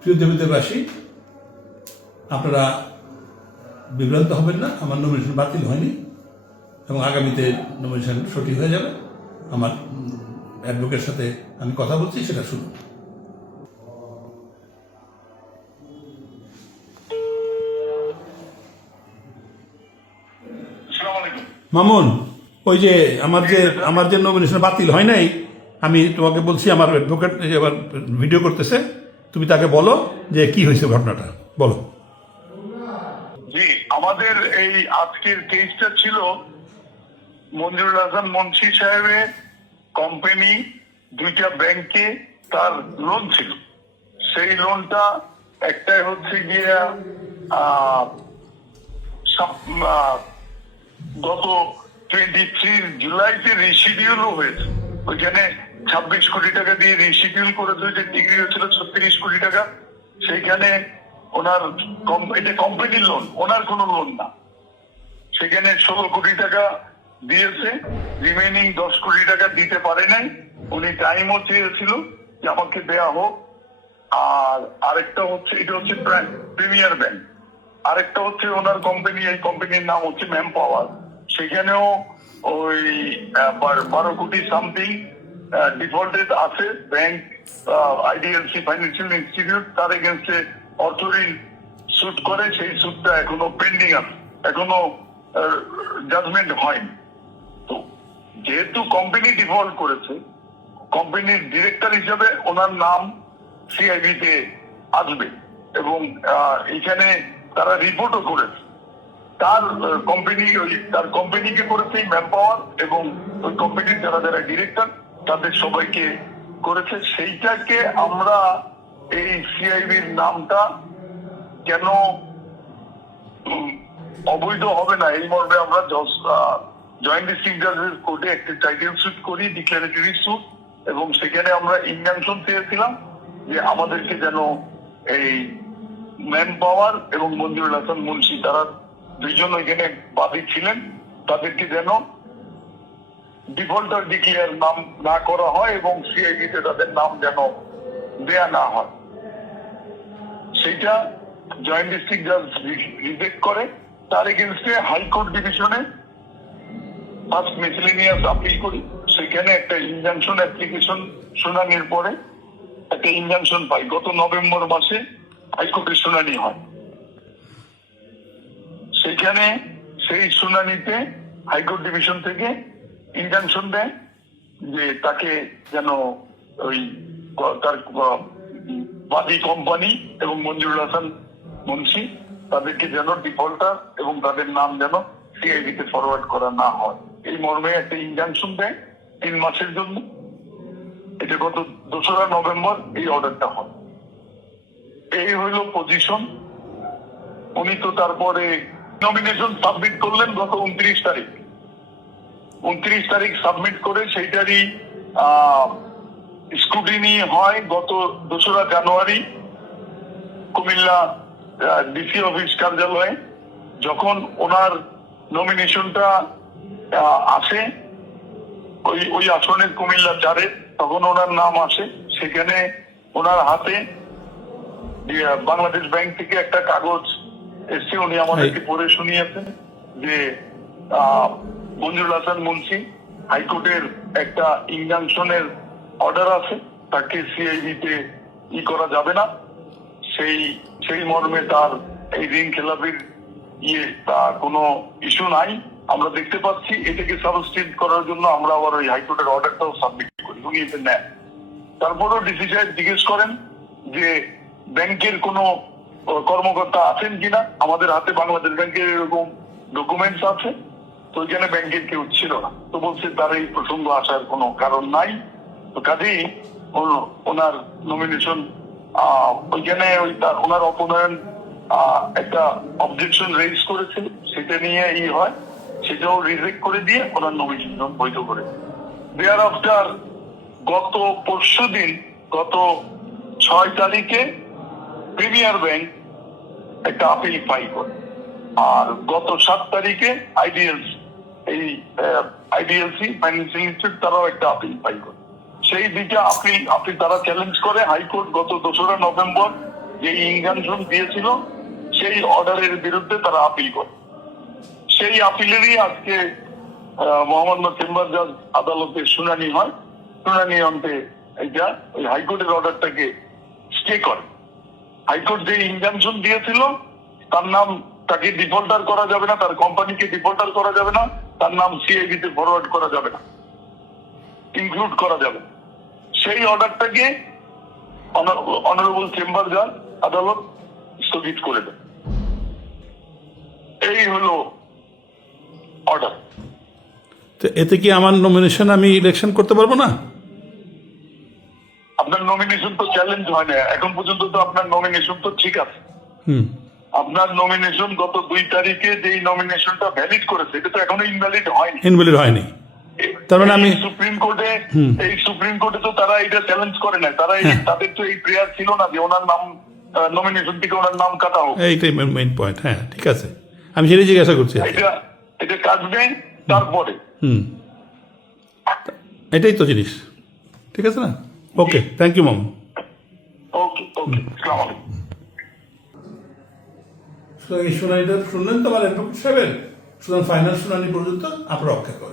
প্রিয় দেবদেবাসী, আপনারা বিভ্রান্ত হবেন না। আমার নমিনেশন বাতিল হয়নি এবং আগামীতে নমিনেশন সঠিক হয়ে যাবে। আমার অ্যাডভোকেটের সাথে আমি কথা বলছি, সেটা শুনুন। মামুন, ওই যে আমার যে নমিনেশন বাতিল হয় নাই, আমি তোমাকে বলছি আমার অ্যাডভোকেট এবার ভিডিও করতেছে, তুমি তাকে বলো যে কি হয়েছে ঘটনাটা, বলো। জি, আমাদের এই আজকের কেসটা ছিল মঞ্জুরুল হাসান মুন্সি সাহেবের কোম্পানি দুইটা ব্যাংকে তার লোন ছিল। সেই লোনটা একটাই হচ্ছে গিয়া গত 23 জুলাইতে রিশিডিউলও হয়েছে। ওইখানে 26 কোটি টাকা দিয়ে রিশিডিউল করে দুইটা ডিগ্রি হচ্ছিল 36 কোটি টাকা। সেইখানে ওনার এটা কোম্পানির লোন, ওনার কোনো লোন না। সেখানে 16 কোটি টাকা দিয়েছে, রিমেইনিং 10 কোটি টাকা দিতে পারে নাই। উনি টাইমও চেয়েছিল যে আমাকে দেয়া হোক। আর আরেকটা হচ্ছে, এটা হচ্ছে প্রিমিয়ার ব্যাংক। আরেকটা হচ্ছে ওনার কোম্পানি, এই কোম্পানির নাম হচ্ছে ম্যান পাওয়ার। সেখানেও ওই 12 কোটি সামথিং ডিফল্টেড আছে ব্যাংক। আইডিএলসি ফাইন্যান্সিয়াল ইনস্টিটিউট তার এগেন্সে অর্থ ঋণ সুট করে, সেই সুটটা এখনো পেন্ডিং আছে, এখনো জাজমেন্ট হয়নি। তো যেহেতু কোম্পানি ডিফল্ট করেছে, কোম্পানির ডিরেক্টর হিসেবে ওনার নাম সিআইবি তে আসবে এবং এখানে তারা রিপোর্টও করেছে। তার কোম্পানিকে করেছে ম্যান পাওয়ার এবং ওই কোম্পানির যারা যারা ডিরেক্টর তাদের সবাইকে করেছে। সেইটাকে আমরা এই সিআইবির নামটা কেন অবৈধ হবে না এই মর্মে আমরা জয়েন্ট ডিস্ট্রিক্ট জাজের কোর্টে একটি টাইটেল সুট করি, ডিক্লারেটরি সুট, এবং সেখানে আমরা ইনজাংশন পেয়েছিলাম যে আমাদেরকে যেন এই ম্যান পাওয়ার এবং মঞ্জুরুল হাসান মুন্সি তারা দুইজন এখানে বাদী ছিলেন, তাদেরকে যেন ডিফল্টার ডিক্লেয়ার নাম না করা হয় এবং সিআইবিতে তাদের নাম যেন দেয়া না হয়। সেইটা জয়েন্ট ডিস্ট্রিক্ট জাজ রিজেক্ট করে। তার এগেনস্টে হাইকোর্ট ডিভিশনে ফার্স্ট মিসেলেনিয়াস আপিল করি। সেখানে একটা ইনজাংশন অ্যাপ্লিকেশন শুনানির পরে একটা ইনজাংশন পাই। গত নভেম্বর মাসে হাইকোর্টের শুনানি হয়। সেখানে সেই শুনানিতে হাইকোর্ট ডিভিশন থেকে ইনজাংশন দেয় যে তাকে যেন ওই তার বাদী কোম্পানি এবং মঞ্জুরুল হাসান মুন্সি তাদেরকে যেন ডিফল্টার এবং তাদের নাম যেন সিআইবিতে ফরওয়ার্ড করা না হয়, এই মর্মে একটা ইনজাংশন দেয় 3 মাসের জন্য। এটা গত 2রা নভেম্বর এই অর্ডারটা হয়। এই হইল পজিশন। উনি তো তারপরে নমিনেশন সাবমিট করলেন গত 29 তারিখ। 29 তারিখ সাবমিট করে সেইটারই স্ক্রুটিনি হয় গত 2রা জানুয়ারি কুমিল্লা ডিসি অফিস কার্যালয়ে। যখন ওনার নমিনেশনটা আসে ওই আসনের কুমিল্লা 4-এ, তখন ওনার নাম আসে। সেখানে ওনার হাতে বাংলাদেশ ব্যাংক থেকে একটা কাগজ এসছে, উনি আমাদেরকে পড়ে শুনিয়েছেন যে মঞ্জুরুল হাসান মুন্সি হাইকোর্টের একটা ইনজাংশনের অর্ডার আছে, তাকে সিআইবিতে করা যাবে না। সেই মর্মে তার এই ঋণ খেলাপির কোনো ইস্যু নাই। আমরা দেখতে পাচ্ছি এটাকে সাবস্টিটিউট করার জন্য আমরা আবার ওই হাইকোর্টের অর্ডারটাও সাবমিট করি, উনি এটা নেন। তারপরেও ডিসি সাহেব জিজ্ঞেস করেন যে ব্যাংকের কোনো কর্মকর্তা আছেন কিনা। আমাদের হাতে বাংলাদেশ ব্যাংকের এরকম ডকুমেন্টস আছে, তো ওইখানে ব্যাংকের কেউ ছিল না। তো বলছে তার এই প্রসঙ্গ আসার কোনো কারণ নাই। তো কাজেই ওনার নমিনেশন ওইখানে ওনার অপনয়ন একটা অবজেকশন রেজ করেছিল, সেটা নিয়ে হয়, সেটাও রিজেক্ট করে দিয়ে ওনার নমিনেশন বৈধ করে। দেয়ার আফটার গত পরশুদিন, গত 6 তারিখে প্রিমিয়ার ব্যাংক একটা আপিল ফাইল করে, আর গত 7 তারিখে আইডিএলসি ফাইন্যান্সিয়াল ইনস্টিটিউট তারাও একটা আপিল ফাইল করে। সেই দুইটা আপিল তারা চ্যালেঞ্জ করে। হাইকোর্ট গত 2রা নভেম্বর যে ইনজাংশন দিয়েছিল সেই অর্ডারের বিরুদ্ধে তারা আপিল করে। সেই আপিলেরই আজকে মহামান্য চেম্বার জাজ আদালতে শুনানি হয়। শুনানি অন্তে এটা ওই হাইকোর্টের অর্ডারটাকে স্টে করে। হাইকোর্ট যে ইনজাংশন দিয়েছিল তার নাম, তাকে ডিফল্টার করা যাবে না, তার কোম্পানিকে ডিফল্টার করা যাবে না, তার নাম সিআইডি তে ফরওয়ার্ড করা যাবে না, ইনক্লুড করা যাবে না। সেই অর্ডারটাকে অনারেবল চেম্বার জাজ আদালত স্থগিত করে দেয়। এই হলো অর্ডার। তো এতে কি আমার নমিনেশন আমি ইলেকশন করতে পারবো না? আপনার নমিনেশন তো চ্যালেঞ্জ হয় না এখন পর্যন্ত, তো আপনার নমিনেশন তো ঠিক আছে। আপনার নমিনেশন গত 2 তারিখে যেই নমিনেশনটা ভ্যালিড করেছে এটা তো এখনো ইনভ্যালিড হয়নি। ইনভ্যালিড হয়নি, তার মানে আমি সুপ্রিম কোর্টে তো তারা এটা চ্যালেঞ্জ করে না। তারা তাদের তো এই প্রেয়ার ছিল না যে ওনার নাম নমিনেশন থেকে ওনার নাম কাটা হোক। এইটাই মেইন পয়েন্ট। হ্যাঁ, ঠিক আছে, আমি সেটাই জিজ্ঞাসা করছি। এটা কাটবে তারপরে। এটাই তো জিনিস, ঠিক আছে না? ওকে, থ্যাংক ইউ মাম। ওকে, আসসালামু আলাইকুম। এই শুনানিটা শুনলেন তো আমার অ্যাডভোকেট সাহেবের, সুতরাং ফাইনাল শুনানি পর্যন্ত আপনারা অপেক্ষা করেন।